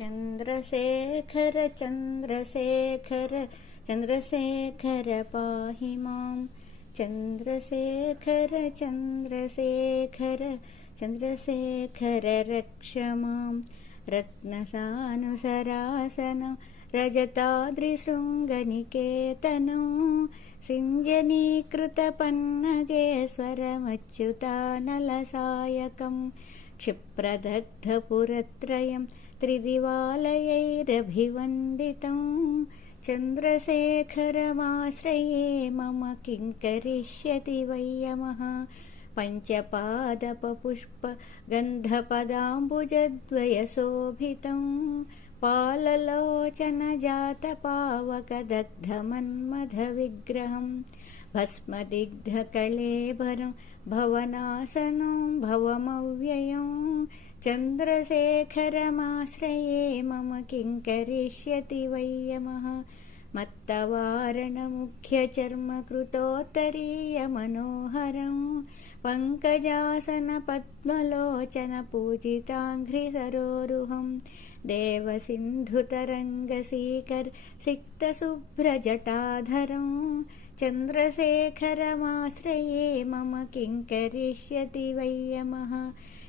चन्द्रशेखर चन्द्रशेखर चन्द्रशेखर पाहि माँ। चन्द्रशेखर चन्द्रशेखर चन्द्रशेखर रक्ष माँ। रत्नसानुसरासनं रजताद्रिशृङ्गनिकेतनं सिञ्जनीकृतपन्नगेश्वरमच्युतानलसायकं क्षिप्रदग्धपुरत्रयं त्रिदिवालयैरभिवन्दितं। चन्द्रशेखरमाश्रये मम किं करिष्यति वै यमः। पञ्चपादपपुष्पगन्धपदाम्बुजद्वयशोभितं। पाललोचनजातपावकदग्धमन्मथविग्रहं भस्मदिग्धकळेबरं भवनासनं भवमव्ययं। चन्द्रशेखरमाश्रये मम किं करिष्यति वै यमः मत्तवारणमुख्यचर्मकृतोत्तरीयमनोहरं। पङ्कजासनपद्मलोचनपूजिताङ्घ्रिसरोरुहं। देवसिन्धुतरङ्गसीकर् सिक्तशुभ्रजटाधरं चन्द्रशेखरमाश्रये मम किं करिष्यति वै यमः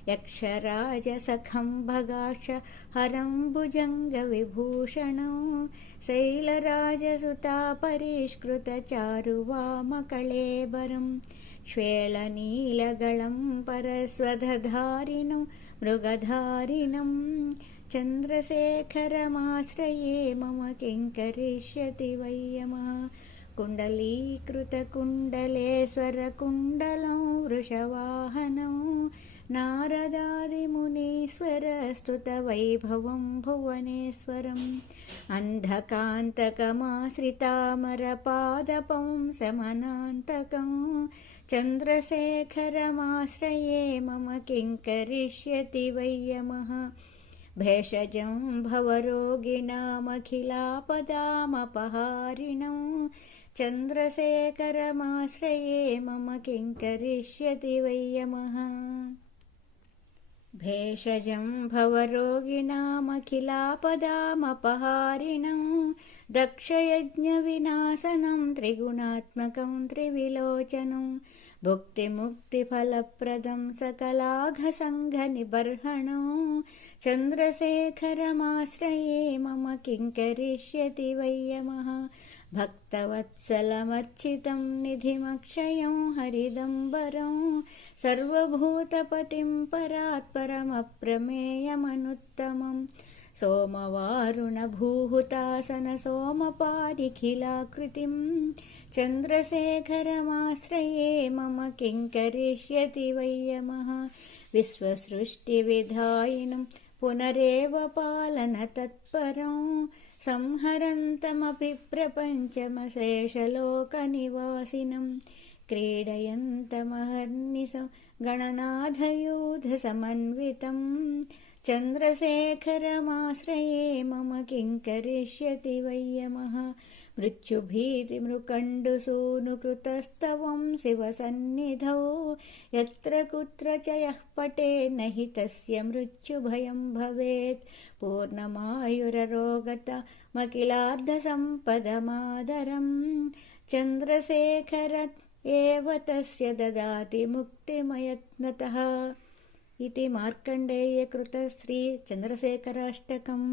यक्षराजसखं भगाक्ष हरं भुजङ्गविभूषणं शैलराजसुता परिष्कृतचारुवामकळेबरं श्वेलनीलगलं परस्वधधारिणं मृगधारिणं चन्द्रशेखरमाश्रये मम किं करिष्यति वै यमः कुण्डलीकृतकुण्डलेश्वरकुण्डलं वृषवाहनं नारदादिमुनीश्वरस्तुतवैभवं भुवनेश्वरम् अन्धकान्तकमाश्रितामरपादपं समनान्तकं चन्द्रशेखरमाश्रये मम किं करिष्यति वै यमः भेषजं भवरोगिणामखिलापदामपहारिणं चन्द्रशेखरमाश्रये मम किं करिष्यति वै यमः भेषजं भवरोगिणामखिलापदामपहारिणं दक्षयज्ञविनाशनं त्रिगुणात्मकं त्रिविलोचनं भुक्तिमुक्तिफलप्रदं सकलाघसङ्घनिबर्हणं चन्द्रशेखरमाश्रये मम किं करिष्यति वै यमः भक्तवत्सलमर्चितं निधिमक्षयं हरिदम्बरं सर्वभूतपतिं परात्परमप्रमेयमनुत्तमं सोमवारुणभूहुतासन सोमपादिखिलाकृतिं चन्द्रशेखरमाश्रये मम किं करिष्यति वै यमः। विश्वसृष्टिविधायिनं पुनरेव पालनतत्परं संहरन्तमपि प्रपञ्चमशेषलोकनिवासिनं क्रीडयन्तमहर्निशं गणनाथयूधसमन्वितं चन्द्रशेखरमाश्रये मम किं करिष्यति वै यमः मृत्युभीतिमृकण्डुसूनुकृतस्तवं शिवसन्निधौ। यत्र कुत्र च यः पटे न हि तस्य मृत्युभयं भवेत्। पूर्णमायुररोगतमखिलार्धसम्पदमादरं चन्द्रशेखर एव तस्य ददाति मुक्तिमयत्नतः इति मार्कण्डेयकृतश्रीचन्द्रशेखराष्टकम्